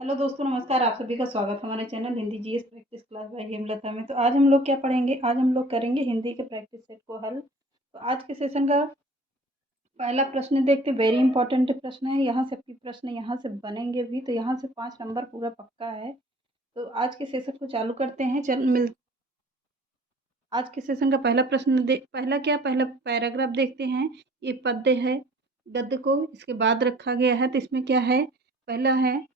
Hello दोस्तों, नमस्कार। आप सभी का स्वागत है हमारे channel Hindi GS practice class by Hemlata में। तो आज हम लोग क्या पढ़ेंगे? आज हम लोग करेंगे हिंदी के प्रैक्टिस सेट को हल। तो आज के सेशन का पहला प्रश्न देखते, वेरी इंपॉर्टेंट प्रश्न है। यहाँ से प्रश्न यहाँ से बनेंगे भी, तो यहाँ से 5 नंबर पूरा पक्का है। तो आज के सेशन को चालू करते हैं। आज के सेशन का पहला प्रश्न पहला पैराग्राफ देखते हैं। ये पद्य है, गद्य को इसके बाद रखा गया है। तो इसमें क्या है? पहला है,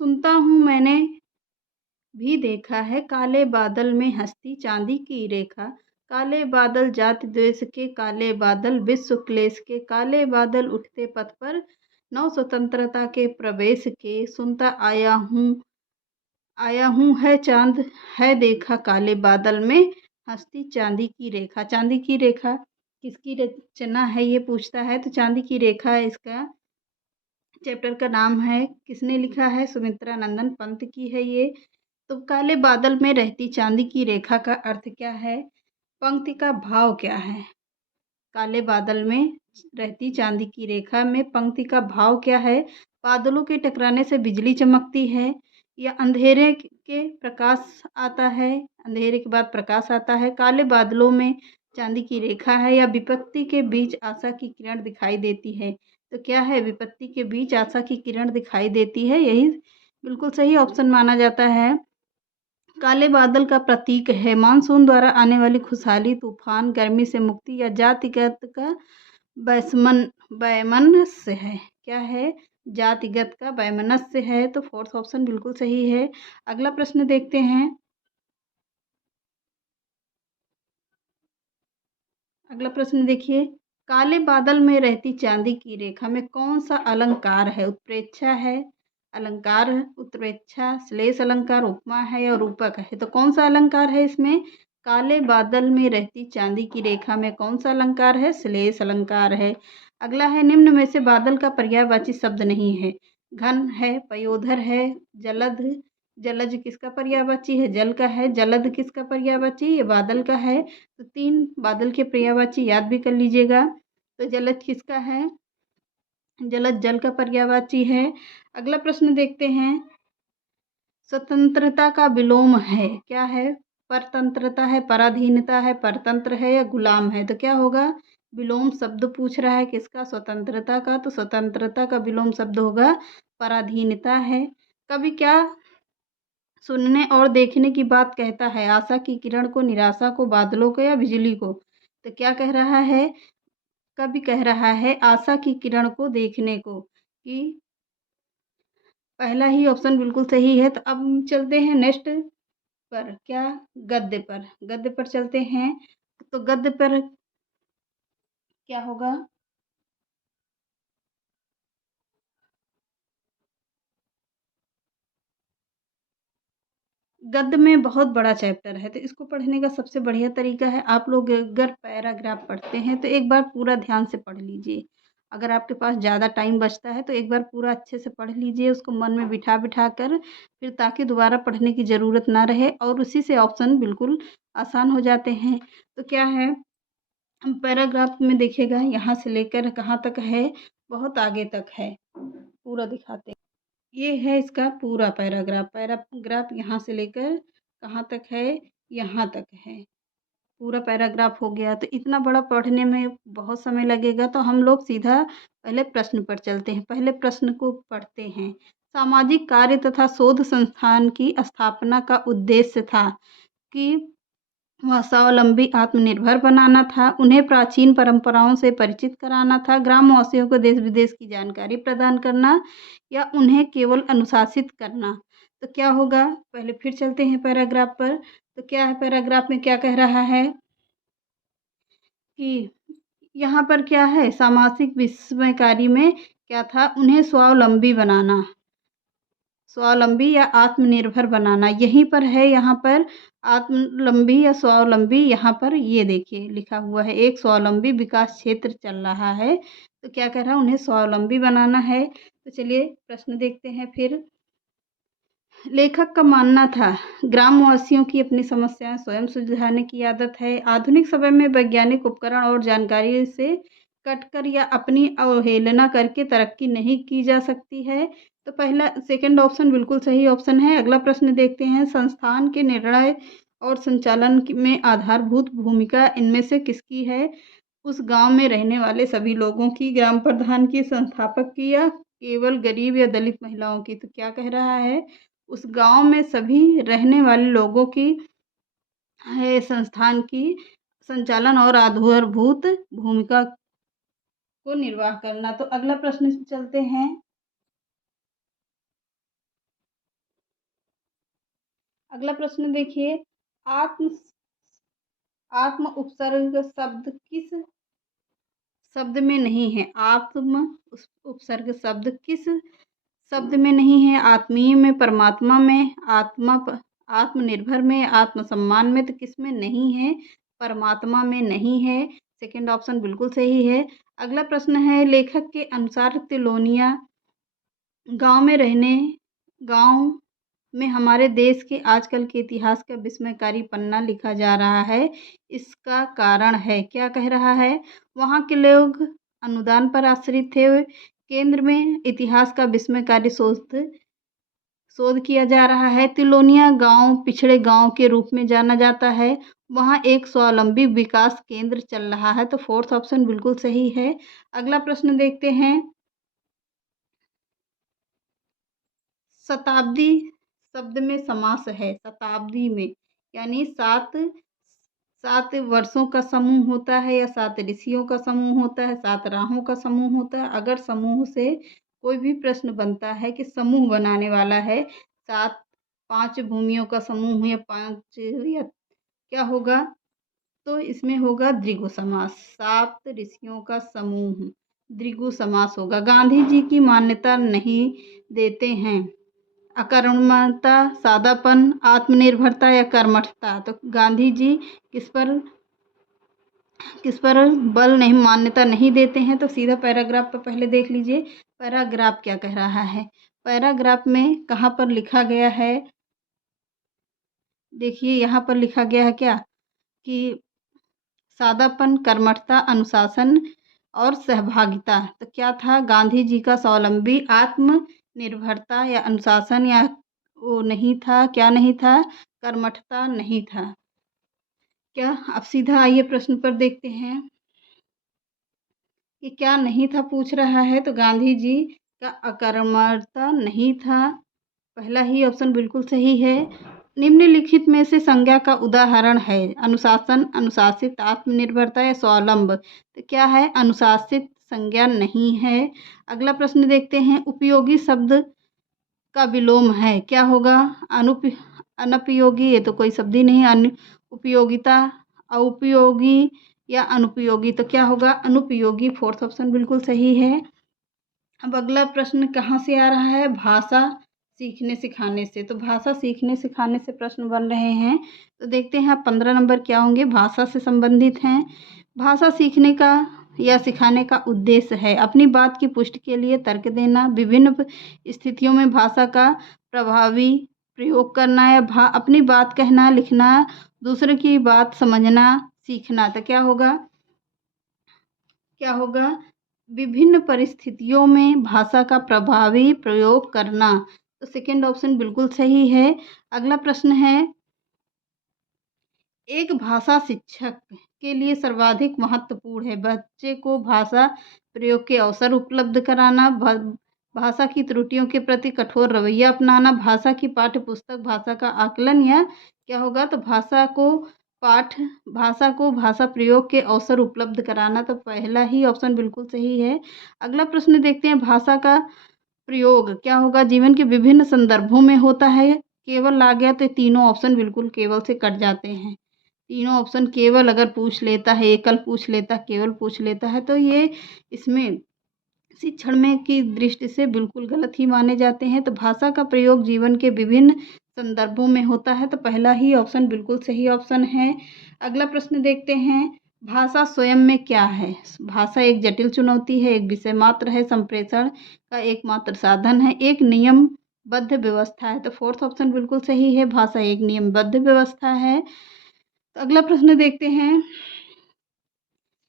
सुनता हूँ मैंने भी देखा है, काले बादल में हंसती चांदी की रेखा। काले बादल जाति द्वेष के, काले बादल विश्व क्लेश के, काले बादल उठते पथ पर नव स्वतंत्रता के प्रवेश के। सुनता आया हूँ है चांद है देखा, काले बादल में हंसती चांदी की रेखा। चांदी की रेखा किसकी रचना है, ये पूछता है। तो चांदी की रेखा इसका चैप्टर का नाम है। किसने लिखा है? सुमित्रा नंदन पंत की है ये। तो काले बादल में रहती चांदी की रेखा का अर्थ क्या है? पंक्ति का भाव क्या है? काले बादल में रहती चांदी की रेखा में पंक्ति का भाव क्या है? बादलों के टकराने से बिजली चमकती है, या अंधेरे के प्रकाश आता है, अंधेरे के बाद प्रकाश आता है। काले बादलों में चांदी की रेखा है, या विपत्ति के बीच आशा की किरण दिखाई देती है। तो क्या है? विपत्ति के बीच आशा की किरण दिखाई देती है, यही बिल्कुल सही ऑप्शन माना जाता है। काले बादल का प्रतीक है मानसून द्वारा आने वाली खुशहाली, तूफान, गर्मी से मुक्ति, या जातिगत का वैमनस्य है। क्या है? जातिगत का वैमनस्य है। तो फोर्थ ऑप्शन बिल्कुल सही है। अगला प्रश्न देखते हैं। अगला प्रश्न देखिए, काले बादल में रहती चांदी की रेखा में कौन सा अलंकार है? उत्प्रेक्षा है, अलंकार है, उत्प्रेक्षा, श्लेष अलंकार, उपमा है, या रूपक है। तो कौन सा अलंकार है इसमें? काले बादल में रहती चांदी की रेखा में कौन सा अलंकार है? श्लेष अलंकार है। अगला है, निम्न में से बादल का पर्यायवाची शब्द नहीं है। घन है, पयोधर है, जलद। जलज किसका पर्यायवाची है? जल का है। जलद किसका पर्यायवाची? ये बादल का है। तो 3 बादल के पर्यायवाची याद भी कर लीजिएगा। तो जलद किसका है? जलद जल का पर्यायवाची है। अगला प्रश्न देखते हैं। स्वतंत्रता का विलोम है, क्या है? परतंत्रता है, पराधीनता है, परतंत्र है, या गुलाम है। तो क्या होगा? विलोम शब्द पूछ रहा है किसका? स्वतंत्रता का। तो स्वतंत्रता का विलोम शब्द होगा पराधीनता है। कभी क्या सुनने और देखने की बात कहता है? आशा की किरण को, निराशा को, बादलों को, या बिजली को। तो क्या कह रहा है? कवि कह रहा है आशा की किरण को देखने को, कि पहला ही ऑप्शन बिल्कुल सही है। तो अब हम चलते हैं नेक्स्ट पर, क्या? गद्य पर। गद्य पर चलते हैं। तो गद्य पर क्या होगा? गद्य में बहुत बड़ा चैप्टर है, तो इसको पढ़ने का सबसे बढ़िया तरीका है, आप लोग अगर पैराग्राफ पढ़ते हैं तो एक बार पूरा ध्यान से पढ़ लीजिए। अगर आपके पास ज़्यादा टाइम बचता है तो एक बार पूरा अच्छे से पढ़ लीजिए, उसको मन में बिठा बिठा कर, फिर ताकि दोबारा पढ़ने की ज़रूरत ना रहे, और उसी से ऑप्शन बिल्कुल आसान हो जाते हैं। तो क्या है, पैराग्राफ में देखिएगा यहाँ से लेकर कहाँ तक है, बहुत आगे तक है, पूरा दिखाते हैं। ये है इसका पूरा पैराग्राफ। पैराग्राफ यहाँ से लेकर कहाँ तक है? यहाँ तक है। पूरा पैराग्राफ हो गया। तो इतना बड़ा पढ़ने में बहुत समय लगेगा, तो हम लोग सीधा पहले प्रश्न पर चलते हैं। पहले प्रश्न को पढ़ते हैं। सामाजिक कार्य तथा शोध संस्थान की स्थापना का उद्देश्य था कि वह स्वावलंबी आत्मनिर्भर बनाना था, उन्हें प्राचीन परंपराओं से परिचित कराना था, ग्रामवासियों को देश विदेश की जानकारी प्रदान करना, या उन्हें केवल अनुशासित करना। तो क्या होगा? पहले फिर चलते हैं पैराग्राफ पर। तो क्या है, पैराग्राफ में क्या कह रहा है कि यहाँ पर क्या है, सामाजिक विस्मयकारी में क्या था? उन्हें स्वावलंबी बनाना, स्वावलंबी या आत्मनिर्भर बनाना, यहीं पर है। यहाँ पर आत्मलंबी या स्वावलंबी, यहाँ पर ये देखिए लिखा हुआ है, एक स्वावलंबी विकास क्षेत्र चल रहा है। तो क्या कह रहा है? उन्हें स्वावलंबी बनाना है। तो चलिए प्रश्न देखते हैं फिर। लेखक का मानना था ग्रामवासियों की अपनी समस्याएं स्वयं सुलझाने की आदत है, आधुनिक समय में वैज्ञानिक उपकरण और जानकारी से कटकर या अपनी अवहेलना करके तरक्की नहीं की जा सकती है। तो पहला सेकंड ऑप्शन बिल्कुल सही ऑप्शन है। अगला प्रश्न देखते हैं, संस्थान के निर्णय और संचालन में आधारभूत भूमिका इनमें से किसकी है? उस गांव में रहने वाले सभी लोगों की, ग्राम प्रधान की, संस्थापक की, या केवल गरीब या दलित महिलाओं की? तो क्या कह रहा है, उस गांव में सभी रहने वाले लोगों की है संस्थान की संचालन और आधारभूत भूमिका को निर्वाह करना। तो अगला प्रश्न से चलते हैं। अगला प्रश्न देखिए, आत्म आत्म उपसर्ग शब्द किस शब्द में नहीं है? आत्म उपसर्ग शब्द किस शब्द में नहीं है? आत्मीय में, परमात्मा में, आत्मनिर्भर में, आत्मसम्मान में? तो किस में नहीं है? परमात्मा में नहीं है। सेकंड ऑप्शन बिल्कुल सही है। अगला प्रश्न है, लेखक के अनुसार तिलोनिया गांव में हमारे देश के आजकल के इतिहास का विस्मयकारी पन्ना लिखा जा रहा है, इसका कारण है? क्या कह रहा है, वहाँ के लोग अनुदान पर आश्रित थे, केंद्र में इतिहास का विस्मयकारी शोध किया जा रहा है, तिलोनिया गांव पिछड़े गांव के रूप में जाना जाता है, वहाँ एक स्वावलंबी विकास केंद्र चल रहा है। तो फोर्थ ऑप्शन बिल्कुल सही है। अगला प्रश्न देखते हैं, शताब्दी शब्द में समास है, शताब्दी में यानी सात सात वर्षों का समूह होता है, या सात ऋषियों का समूह होता है, सात राहों का समूह होता है? अगर समूह से कोई भी प्रश्न बनता है कि समूह बनाने वाला है, सात पांच भूमियों का समूह या पांच, या क्या होगा, तो इसमें होगा द्विगु समास। सात ऋषियों का समूह द्विगु समास होगा। गांधी जी की मान्यता नहीं देते हैं, अकर्मण्यता, सादापन, आत्मनिर्भरता या कर्मठता? तो गांधी जी किस पर बल नहीं, मान्यता नहीं देते हैं? तो सीधा पैराग्राफ पर पहले देख लीजिए, पैराग्राफ क्या कह रहा है। पैराग्राफ में कहाँ पर लिखा गया है, देखिए यहाँ पर लिखा गया है क्या, कि सादापन, कर्मठता, अनुशासन और सहभागिता। तो क्या था, गांधी जी का स्वावलंबी, आत्मनिर्भरता या अनुशासन, या वो नहीं था, क्या नहीं था, कर्मठता नहीं था क्या? अब सीधा आइए प्रश्न पर देखते हैं कि क्या नहीं था पूछ रहा है। तो गांधी जी का अकर्मठता नहीं था, पहला ही ऑप्शन बिल्कुल सही है। निम्नलिखित में से संज्ञा का उदाहरण है, अनुशासन, अनुशासित, आत्मनिर्भरता या स्वावलंब? तो क्या है, अनुशासित संज्ञा नहीं है। अगला प्रश्न देखते हैं, उपयोगी शब्द का विलोम है, क्या होगा, अनुपयोगी, ये तो कोई शब्द ही नहीं। उपयोगिता, उपयोगी या अनुपयोगी? तो क्या होगा, अनुपयोगी। फोर्थ ऑप्शन बिल्कुल सही है। अब अगला प्रश्न कहाँ से आ रहा है, भाषा सीखने सिखाने से। तो भाषा सीखने सिखाने से प्रश्न बन रहे हैं, तो देखते हैं 15 नंबर क्या होंगे, भाषा से संबंधित हैं। भाषा सीखने का या सिखाने का उद्देश्य है अपनी बात की पुष्टि के लिए तर्क देना, विभिन्न स्थितियों में भाषा का प्रभावी प्रयोग करना, या अपनी बात कहना, लिखना, दूसरे की बात समझना, सीखना। तो क्या होगा, विभिन्न परिस्थितियों में भाषा का प्रभावी प्रयोग करना। तो सेकंड ऑप्शन बिल्कुल सही है। अगला प्रश्न है, एक भाषा शिक्षक के लिए सर्वाधिक महत्वपूर्ण है बच्चे को भाषा प्रयोग के अवसर उपलब्ध कराना, भाषा की त्रुटियों के प्रति कठोर रवैया अपनाना, भाषा की पाठ्य पुस्तक, भाषा का आकलन, या क्या होगा, तो भाषा प्रयोग के अवसर उपलब्ध कराना। तो पहला ही ऑप्शन बिल्कुल सही है। अगला प्रश्न देखते हैं, भाषा का प्रयोग क्या होगा, जीवन के विभिन्न संदर्भों में होता है, केवल आ गया तो तीनों ऑप्शन बिल्कुल केवल से कट जाते हैं। तीनों ऑप्शन केवल अगर पूछ लेता है, एकल पूछ लेता, केवल पूछ लेता है, तो ये इसमें शिक्षण में की दृष्टि से बिल्कुल गलत ही माने जाते हैं। तो भाषा का प्रयोग जीवन के विभिन्न संदर्भों में होता है, तो पहला ही ऑप्शन बिल्कुल सही ऑप्शन है। अगला प्रश्न देखते हैं, भाषा स्वयं में क्या है? भाषा एक जटिल चुनौती है, एक विषय मात्र है, संप्रेषण का एकमात्र साधन है, एक नियमबद्ध व्यवस्था है। तो फोर्थ ऑप्शन बिल्कुल सही है, भाषा एक नियमबद्ध व्यवस्था है। तो अगला प्रश्न देखते हैं,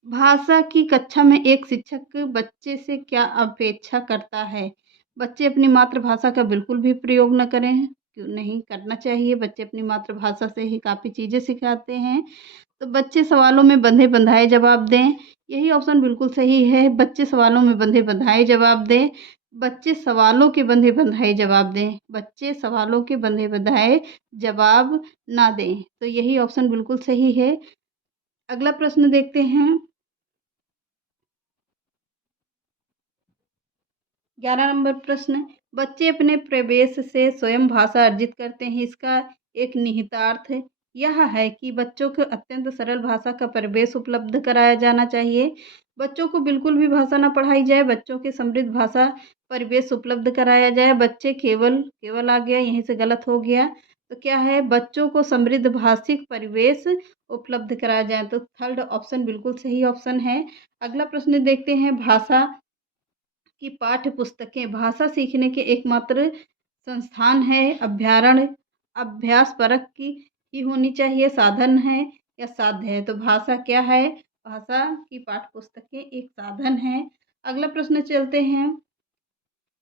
भाषा की कक्षा में एक शिक्षक बच्चे से क्या अपेक्षा करता है? बच्चे अपनी मातृभाषा का बिल्कुल भी प्रयोग न करें, क्यों नहीं करना चाहिए, बच्चे अपनी मातृभाषा से ही काफ़ी चीज़ें सिखाते हैं। तो बच्चे सवालों में बंधे-बंधाए जवाब दें, यही ऑप्शन बिल्कुल सही है। बच्चे सवालों में बंधे-बंधाए जवाब दें, बच्चे सवालों के बंधे-बंधाए जवाब दें, बच्चे सवालों के बंधे-बंधाए जवाब ना दें। तो यही ऑप्शन बिल्कुल सही है। अगला प्रश्न देखते हैं। 11 नंबर प्रश्न, बच्चे अपने प्रवेश से स्वयं भाषा अर्जित करते हैं। इसका एक निहितार्थ यह है कि बच्चों को अत्यंत सरल भाषा का परिवेश उपलब्ध कराया जाना चाहिए। बच्चों को बिल्कुल भी भाषा ना पढ़ाई जाए, बच्चों के समृद्ध भाषा परिवेश उपलब्ध कराया जाए। बच्चे केवल केवल आ गया, यहीं से गलत हो गया। तो क्या है, बच्चों को समृद्ध भाषिक परिवेश उपलब्ध कराया जाए। तो थर्ड ऑप्शन बिल्कुल सही ऑप्शन है। अगला प्रश्न देखते हैं। भाषा की पाठ्य पुस्तकें भाषा सीखने के एकमात्र संस्थान है, अभ्यारण अभ्यास परक की होनी चाहिए, साधन है या साध्य है। तो भाषा क्या है? भाषा की पाठ्य पुस्तकें एक साधन है। अगला प्रश्न चलते हैं।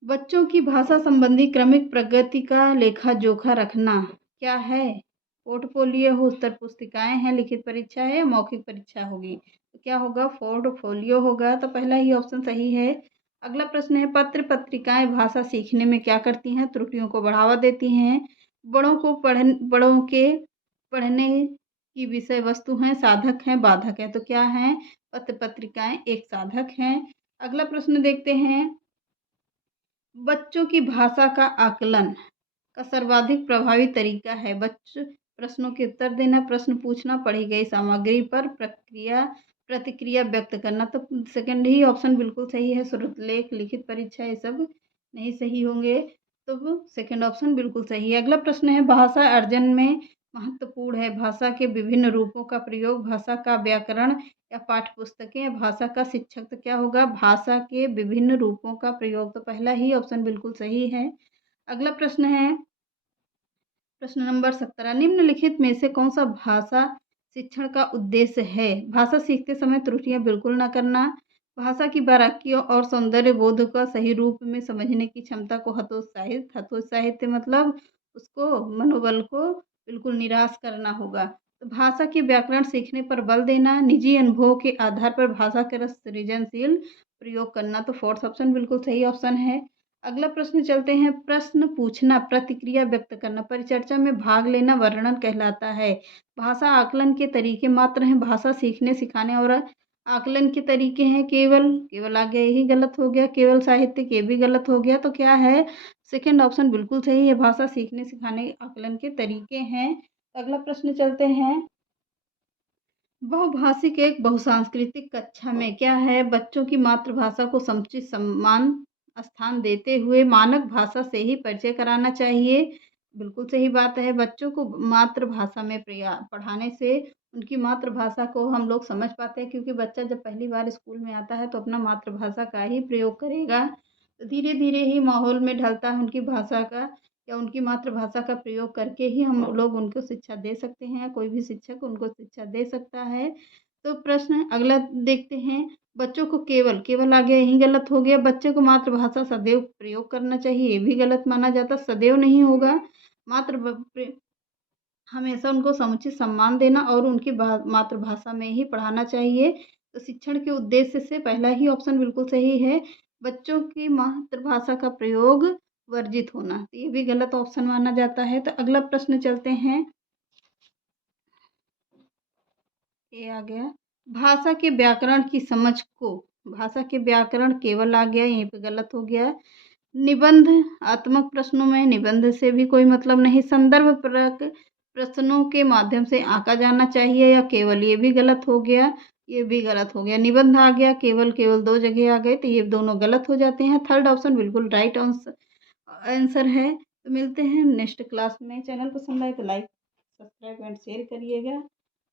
बच्चों की भाषा संबंधी क्रमिक प्रगति का लेखा जोखा रखना क्या है? पोर्टफोलियो हो, उत्तर पुस्तिकाएं हैं, लिखित परीक्षा है या मौखिक परीक्षा होगी? तो क्या होगा? पोर्टफोलियो होगा। तो पहला ही ऑप्शन सही है। अगला प्रश्न है, पत्र पत्रिकाएं भाषा सीखने में क्या करती हैं? त्रुटियों को बढ़ावा देती हैं, बड़ों के पढ़ने की विषय वस्तु हैं, साधक हैं, बाधक है। तो क्या है? पत्र पत्रिकाएं एक साधक हैं। अगला प्रश्न देखते हैं। बच्चों की भाषा का आकलन का सर्वाधिक प्रभावी तरीका है। प्रश्नों के उत्तर देना, प्रश्न पूछना, पढ़ी गई सामग्री पर प्रतिक्रिया व्यक्त करना। तो सेकंड ही ऑप्शन बिल्कुल सही है। श्रुतलेख, लिखित परीक्षा, ये सब नहीं सही होंगे। तो सेकंड ऑप्शन बिल्कुल सही है। अगला प्रश्न है, भाषा अर्जन में महत्वपूर्ण है। भाषा के विभिन्न रूपों का प्रयोग, भाषा का व्याकरण या पाठ्य पुस्तकें या भाषा का शिक्षक। तो क्या होगा? भाषा के विभिन्न रूपों का प्रयोग। तो पहला ही ऑप्शन बिल्कुल सही है। अगला प्रश्न है, प्रश्न नंबर 17, निम्नलिखित में से कौन सा भाषा शिक्षण का उद्देश्य है? भाषा सीखते समय त्रुटियां बिल्कुल ना करना, भाषा की बारीकियों और सौंदर्य बोध का सही रूप में समझने की क्षमता को हतोत्साहित मतलब उसको मनोबल को बिल्कुल निराश करना होगा। तो भाषा के व्याकरण सीखने पर बल देना, निजी अनुभव के आधार पर भाषा का सृजनशील प्रयोग करना। तो फोर्थ ऑप्शन बिल्कुल सही ऑप्शन है। अगला प्रश्न चलते हैं। प्रश्न पूछना, प्रतिक्रिया व्यक्त करना, परिचर्चा में भाग लेना वर्णन कहलाता है। भाषा आकलन के तरीके मात्र हैं, भाषा सीखने सिखाने और आकलन के तरीके हैं। केवल केवल आ गया, यही गलत हो गया। केवल साहित्य के भी गलत हो गया। तो क्या है? सेकंड ऑप्शन बिल्कुल सही है। भाषा सीखने सिखाने आकलन के तरीके हैं। अगला प्रश्न चलते हैं। बहुभाषिक एक बहुसांस्कृतिक कक्षा में क्या है? बच्चों की मातृभाषा को समुचित सम्मान स्थान देते हुए मानक भाषा से ही परिचय कराना चाहिए। बिल्कुल सही बात है। बच्चों को मातृभाषा में पढ़ाने से उनकी मातृभाषा को हम लोग समझ पाते हैं, क्योंकि बच्चा जब पहली बार स्कूल में आता है तो अपना मातृभाषा का ही प्रयोग करेगा। तो धीरे धीरे ही माहौल में ढलता है उनकी भाषा का या उनकी मातृभाषा का प्रयोग करके ही हम लोग उनको शिक्षा दे सकते हैं। कोई भी शिक्षक उनको शिक्षा दे सकता है। तो प्रश्न अगला देखते हैं। बच्चों को केवल केवल आ गया, यही गलत हो गया। बच्चे को मातृभाषा सदैव प्रयोग करना चाहिए, ये भी गलत माना जाता। सदैव नहीं होगा। मातृ हमेशा उनको समुचित सम्मान देना और उनकी मातृभाषा में ही पढ़ाना चाहिए। तो शिक्षण के उद्देश्य से पहला ही ऑप्शन बिल्कुल सही है। बच्चों की मातृभाषा का प्रयोग वर्जित होना, तो ये भी गलत ऑप्शन माना जाता है। तो अगला प्रश्न चलते हैं। ये आ गया, भाषा के व्याकरण की समझ को, भाषा के व्याकरण केवल आ गया, यहीं पे गलत हो गया। निबंध आत्मक प्रश्नों में निबंध से भी कोई मतलब नहीं। संदर्भ परक प्रश्नों के माध्यम से आंका जाना चाहिए या केवल, ये भी गलत हो गया। ये भी गलत हो गया। निबंध आ गया, केवल केवल दो जगह आ गए, तो ये दोनों गलत हो जाते हैं। थर्ड ऑप्शन बिल्कुल राइट आंसर है। तो मिलते हैं नेक्स्ट क्लास में। चैनल पसंद आए तो लाइक सब्सक्राइब एंड शेयर करिएगा।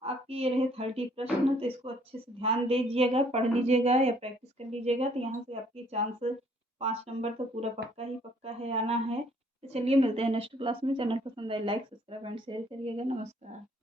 आपकी ये रहे 30 प्रश्न, तो इसको अच्छे से ध्यान दीजिएगा, पढ़ लीजिएगा या प्रैक्टिस कर लीजिएगा। तो यहाँ से आपकी चांस 5 नंबर तो पूरा पक्का ही पक्का है, आना है। तो चलिए मिलते हैं नेक्स्ट क्लास में। चैनल पसंद आए लाइक सब्सक्राइब एंड शेयर करिएगा। नमस्कार।